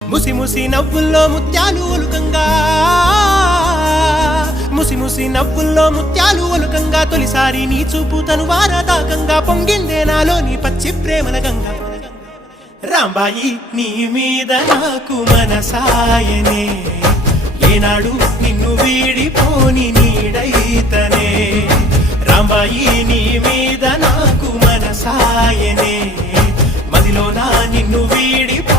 ముసి ముసి నవ్వుల్లో ముత్యాలు ఒలుకంగా, ముసి ముసి నవ్వుల్లో ముత్యాలు ఒలుకంగా, తొలిసారి నీ చూపు తను వారదాకంగా పొంగిందే నాలో నీ పచ్చి ప్రేమల గంగా. రాంబాయి నీ మీద నాకు మనసాయనే, ఏనాడు నిన్ను వీడిపోని నీడైతనే. రాంబాయి నీ మీద నాకు మనసాయనే, మదిలో నా నిన్ను వీడిపో